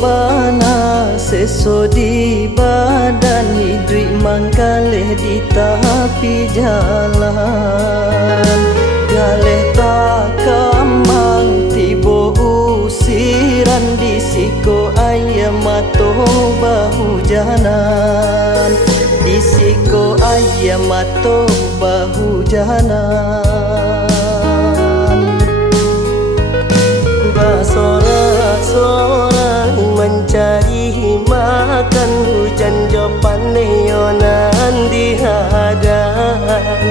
bana seso di badan hidup mangkaleh di tepi jalan galeh tak kambang tibo usiran di siko ayam atau bahu jalan di siko ayam atau bahu jalan sorak-sorak mencari makan hujan jopan neonan di hadan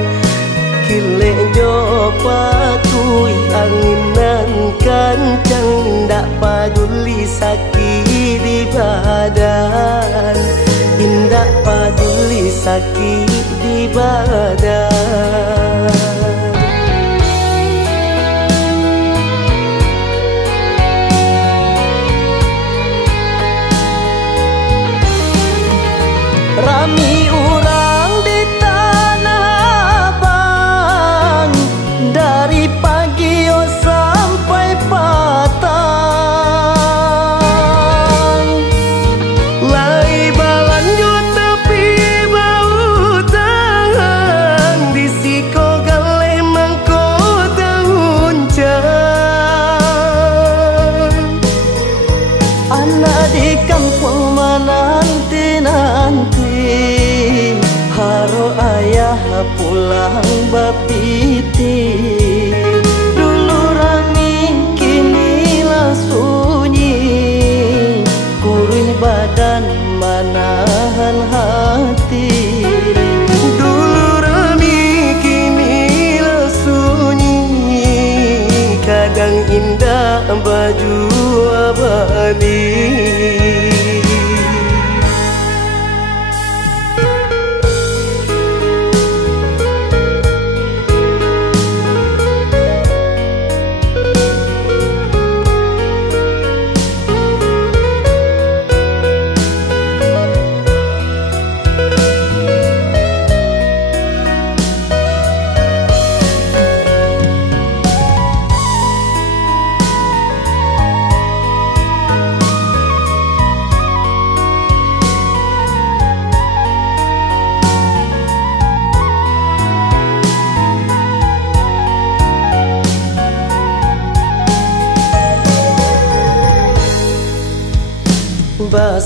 kilek jopatui anginan kancang ndak paduli sakit di badan indak paduli sakit di badan. Rami urang di Tanah Abang dari pagi sampai petang lai balanjut tepi bau tangan di siko galeh mangko dahuncang anak di kampung menanti-nanti haro ayah pulang bapiti dulu rami kini lah sunyi kurih badan manahan hati dulu rami kini lah sunyi kadang indah baju abadi.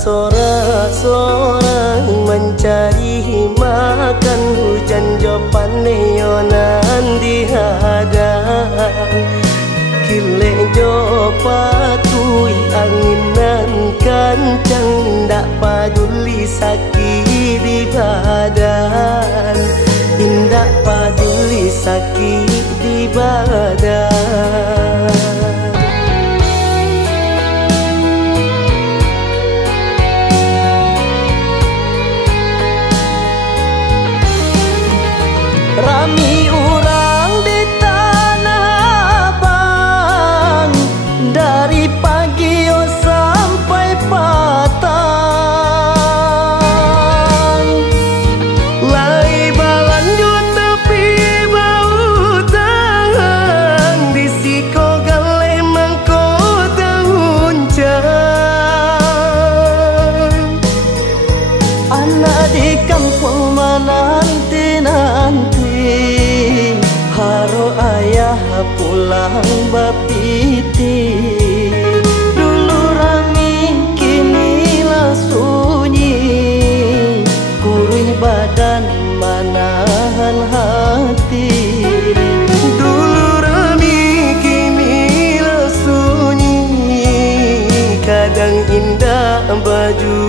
Sorak-sorak mencari makan hujan jopan neonan di hadan kilek jopatui anginan kancang ndak paduli sakit di badan indak paduli sakit di badan. Rami urang di Tanah Abang dari pagi sampai petang lai balanjut tepi bau tangan di siko galeh mangko dahuncang anak di kampung menanti-nanti haro ayah pulang bapiti dulu rami kini lah sunyi kurih badan manahan hati dulu rami kini lah sunyi kadang indah baju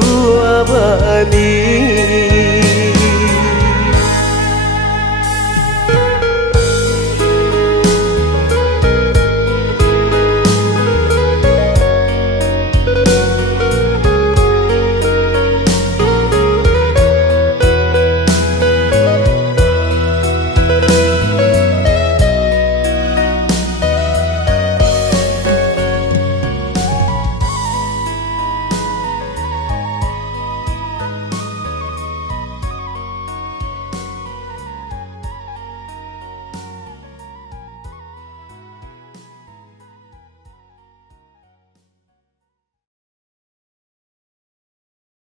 abadi.